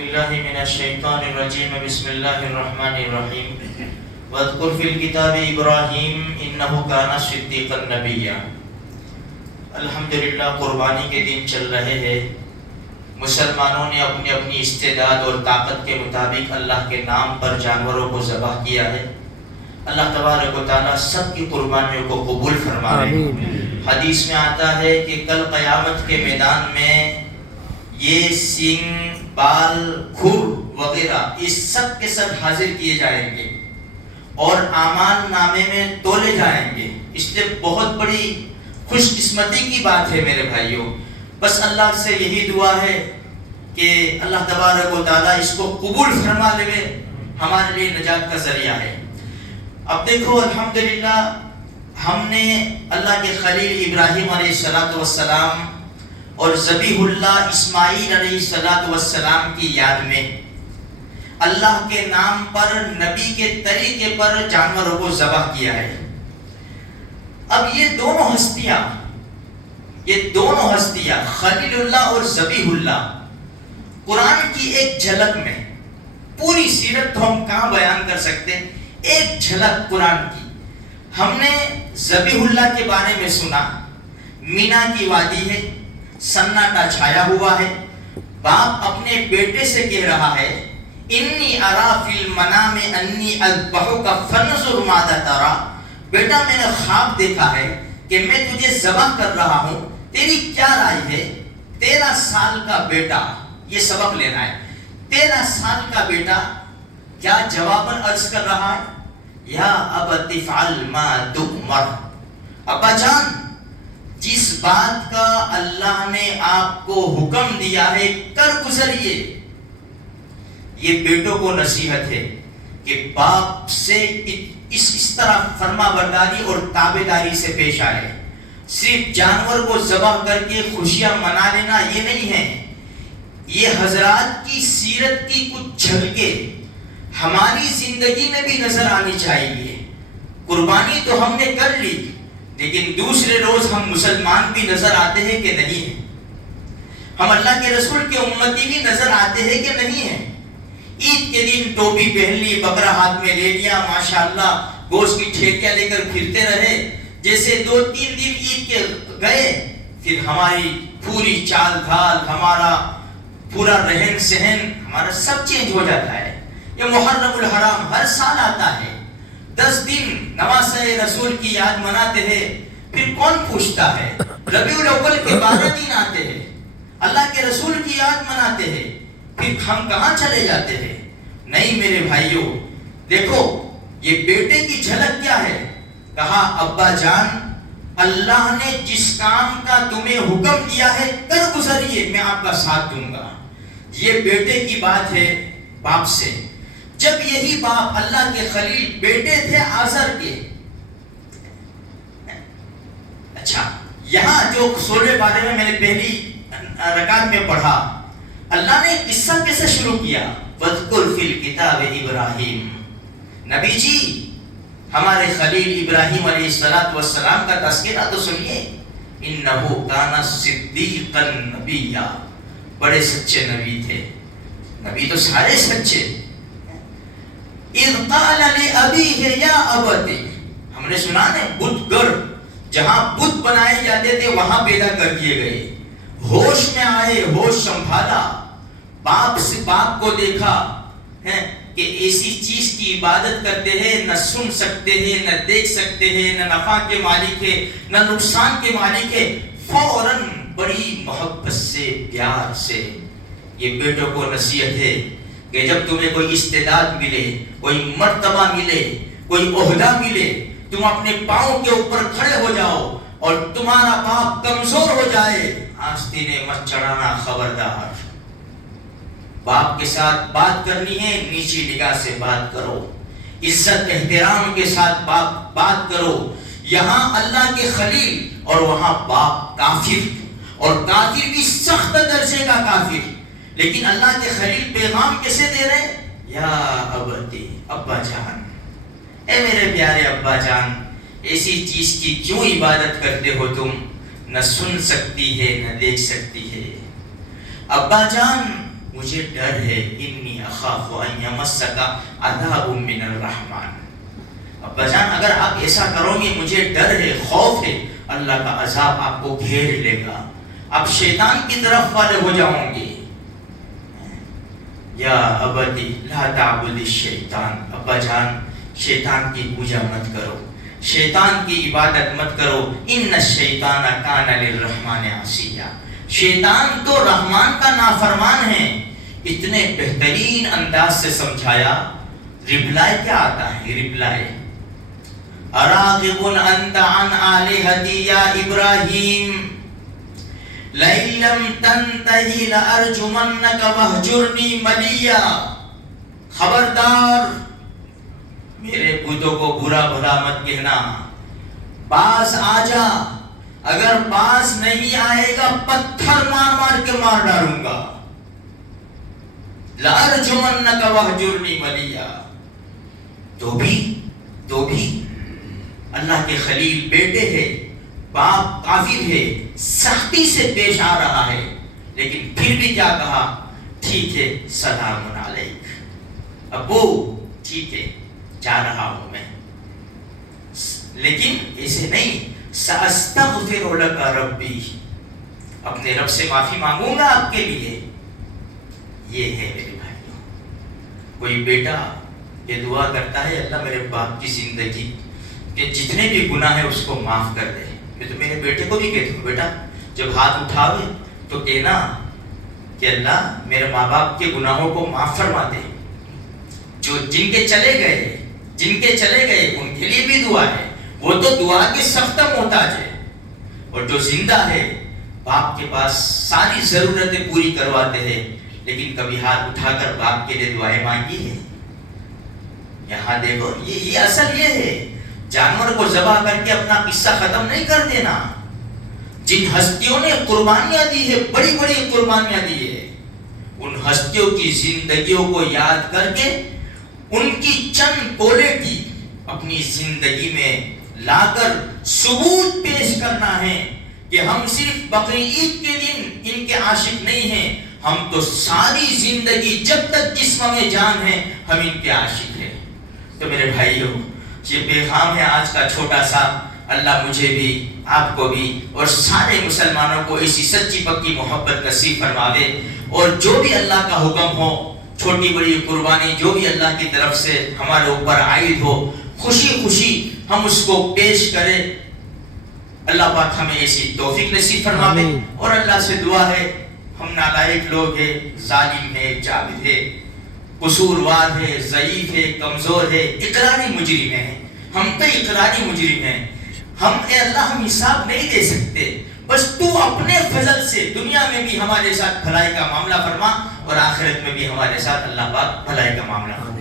بالله من الشيطان الرجيم بسم الله الرحمن الرحيم واذكر في الكتاب ابراہیم انه كان صدیقا نبیا۔ الحمدللہ قربانی کے دن چل رہے ہیں۔ مسلمانوں نے اپنی اپنی استعداد اور طاقت کے مطابق اللہ کے نام پر جانوروں کو ذبح کیا ہے۔ اللہ تبارک و تعالیٰ سب کی قربانیوں کو قبول فرمائے۔ حدیث میں آتا ہے کہ کل قیامت کے میدان میں یہ سینگ، بال، کھر وغیرہ اس سب کے سب حاضر کیے جائیں گے اور اعمال نامے میں تولے جائیں گے۔ اس لیے بہت بڑی خوش قسمتی کی بات ہے میرے بھائیوں۔ بس اللہ سے یہی دعا ہے کہ اللہ تبارک و تعالیٰ اس کو قبول فرما لے، ہمارے لیے نجات کا ذریعہ ہے۔ اب دیکھو الحمدللہ ہم نے اللہ کے خلیل ابراہیم علیہ السلام اور ذبیح اللہ اسماعیل علیہ السلام کی یاد میں اللہ کے نام پر، نبی کے طریقے پر جانوروں کو ذبح کیا ہے۔ اب یہ دونوں ہستیاں خلیل اللہ اور ذبیح اللہ قرآن کی ایک جھلک میں، پوری سیرت تو ہم کہاں بیان کر سکتے ہیں، ایک جھلک قرآن کی ہم نے ذبیح اللہ کے بارے میں سنا۔ مینا کی وادی ہے، سناٹا چھایا ہوا ہے، باپ اپنے بیٹے سے کہہ رہا ہے انی ارا فی المنام انی اذبحک فانظر ماذا ترى، بیٹا میں نے خواب دیکھا ہے کہ میں تجھے ذبح کر رہا ہوں، تیری کیا رائے ہے؟ 13 سال کا بیٹا، یہ سبق لینا ہے، 13 سال کا بیٹا کیا جواباً عرض کر رہا ہے، یا ابت افعل ما تؤمر، ابا جان جس بات کا اللہ نے آپ کو حکم دیا ہے کر گزریے۔ یہ بیٹوں کو نصیحت ہے کہ باپ سے اس طرح فرما برداری اور تابعداری سے پیش آئے۔ صرف جانور کو ذبح کر کے خوشیاں منا لینا یہ نہیں ہے، یہ حضرات کی سیرت کی کچھ جھلکیں ہماری زندگی میں بھی نظر آنی چاہیے۔ قربانی تو ہم نے کر لی، لیکن دوسرے روز ہم مسلمان بھی نظر آتے ہیں کہ نہیں ہیں، ہم اللہ کے رسول کے امتی بھی نظر آتے ہیں کہ نہیں ہیں۔ عید کے دن ٹوپی پہن لی، بکرا ہاتھ میں لے لیا، ماشاءاللہ گوشت کی ٹھیکیاں لے کر پھرتے رہے، جیسے 2-3 دن عید کے گئے پھر ہماری پوری چال ڈھال، ہمارا پورا رہن سہن، ہمارا سب چینج ہو جاتا ہے۔ یہ محرم الحرام ہر سال آتا ہے، 10 دن نماز رسول کی یاد مناتے ہیں، پھر کون پوچھتا ہے؟ ربیع الاول کے 12 دن آتے ہیں، اللہ کے رسول کی یاد مناتے ہیں، پھر ہم کہاں چلے جاتے ہیں؟ نہیں میرے بھائیوں، دیکھو یہ بیٹے کی جھلک کیا ہے، کہا ابا جان اللہ نے جس کام کا تمہیں حکم دیا ہے کر گزریے، میں آپ کا ساتھ دوں گا۔ یہ بیٹے کی بات ہے باپ سے۔ جب یہی باپ اللہ کے خلیل بیٹے تھے آزر کے، اچھا یہاں جو سورہ بارے میں نے پہلی رکعت میں پڑھا، اللہ نے قصہ کیسے شروع کیا؟ وَاذْكُرْ فِي الْكِتَابِ ابراہیم، نبی جی ہمارے خلیل ابراہیم علیہ السلام کا تذکرہ تو سنیے، اِنَّهُ كَانَ صِدِّيقًا نَبِيًّا، بڑے سچے نبی تھے، نبی تو سارے سچے۔ اِذْ قَالَ لِأَبِيهِ يَا أَبَتِ، ہم نے سنا ہے بت گر، جہاں بت بنائے جاتے تھے وہاں پیدا کر دیے گئے، ہوش میں آئے، ہوش سنبھالا، باپ سے باپ کو دیکھا کہ ایسی چیز کی عبادت کرتے ہیں، نہ سن سکتے ہیں، نہ دیکھ سکتے ہیں، نہ نفع کے مالک ہے، نہ نقصان کے مالک ہے، فوراً بڑی محبت سے، پیار سے یہ بیٹوں کو نصیحت ہے کہ جب تمہیں کوئی استعداد ملے، کوئی مرتبہ ملے، کوئی عہدہ ملے، تم اپنے پاؤں کے اوپر کھڑے ہو جاؤ، اور تمہارا باپ کمزور ہو جائے، آستینے مت چڑھانا، خبردار۔ باپ کے ساتھ بات کرنی ہے، نیچی نگاہ سے بات کرو، عزت احترام کے ساتھ بات کرو۔ یہاں اللہ کے خلیل اور وہاں باپ کافر، اور کافر بھی سخت درجے کا کافر، لیکن اللہ کے خلیل پیغام کیسے دے رہے؟ یا ابتی، ابا جان، اے میرے پیارے ابا جان، ایسی چیز کی کیوں عبادت کرتے ہو تم، نہ سن سکتی ہے نہ دیکھ سکتی ہے۔ ابا جان مجھے ڈر ہے، انی اخاف ان یمسک عذاب من الرحمن، ابا جان اگر آپ ایسا کرو گے مجھے ڈر ہے، خوف ہے، اللہ کا عذاب آپ کو گھیر لے گا، آپ شیطان کی طرف والے ہو جاؤں گے۔ یا ابتی لا تعبد الشیطان، ابا جان شیطان کی پوجا مت کرو، شیطان کی عبادت مت کرو، ان الشیطان کان للرحمن عصیا، شیطان تو رحمان کا نافرمان ہے۔ اتنے بہترین انداز سے سمجھایا۔ ریپلائی کیا آتا ہے؟ ریپلائی اراغب انت عن آلہتی یا ابراہیم لئن لم تنتہی لارجمنک وہجرنی ملیا، خبردار میرے بتوں کو برا بھلا مت کہنا، باز آ جا، اگر باز نہیں آئے گا پتھر مار مار کے مار ڈالوں گا، لارجمنک وہجرنی ملیا۔ تو بھی اللہ کے خلیل بیٹے ہے، باپ کافر ہے، سختی سے پیش آ رہا ہے، لیکن پھر بھی کیا کہا؟ ٹھیک ہے سلام علیک، ابو ٹھیک ہے جا رہا ہوں میں، لیکن ایسے نہیں، سأستغفر لک ربی، اپنے رب سے معافی مانگوں گا آپ کے لیے۔ یہ ہے میرے بھائیوں، کوئی بیٹا یہ دعا کرتا ہے اللہ میرے باپ کی زندگی کہ جتنے بھی گناہ ہیں اس کو معاف کر دے۔ میں تو میرے بیٹے کو بھی کہتا ہوں بیٹا جب ہاتھ اٹھاوے تو کہنا کہ اللہ میرے ماں باپ کے گناہوں کو معاف فرما دے، جو جن کے چلے گئے ان کے لیے بھی دعا ہے، وہ تو دعا کے سخت محتاج ہے، اور جو زندہ ہے باپ کے پاس ساری ضرورتیں پوری کرواتے ہیں، لیکن کبھی ہاتھ اٹھا کر باپ کے لیے دعائیں مانگی ہے؟ یہاں دیکھو یہ اصل یہ ہے، جانور کو ذبح کر کے اپنا قصہ ختم نہیں کر دینا۔ جن ہستیوں نے قربانیاں دی ہے، بڑی بڑی قربانیاں دی ہے، ان ہستیوں کی زندگیوں کو یاد کر کے ان کی چند کوالٹی اپنی زندگی میں لا کر ثبوت پیش کرنا ہے کہ ہم صرف بقر عید کے دن ان کے عاشق نہیں ہیں، ہم تو ساری زندگی جب تک جسم میں جان ہے ہم ان کے عاشق ہیں۔ تو میرے بھائیوں یہ پیغام ہے آج کا چھوٹا سا، اللہ مجھے بھی آپ کو بھی اور سارے مسلمانوں کو ایسی سچی پکی محبت نصیب فرماوے، اور جو بھی اللہ کا حکم ہو، چھوٹی بڑی قربانی جو بھی اللہ کی طرف سے ہمارے اوپر عائد ہو، خوشی خوشی ہم اس کو پیش کریں۔ اللہ پاک ہمیں ایسی توفیق نصیب فرماوے، اور اللہ سے دعا ہے ہم نالائق لوگ ہیں، ظالم ہے، جابر ہے، قصوروار ہے، ضعیف ہے، کمزور ہے، اقراری مجرم ہے، ہم تو اقراری مجرم ہیں، ہم اے اللہ ہم حساب نہیں دے سکتے، بس تو اپنے فضل سے دنیا میں بھی ہمارے ساتھ بھلائی کا معاملہ فرما، اور آخرت میں بھی ہمارے ساتھ اللہ پاک بھلائی کا معاملہ فرما۔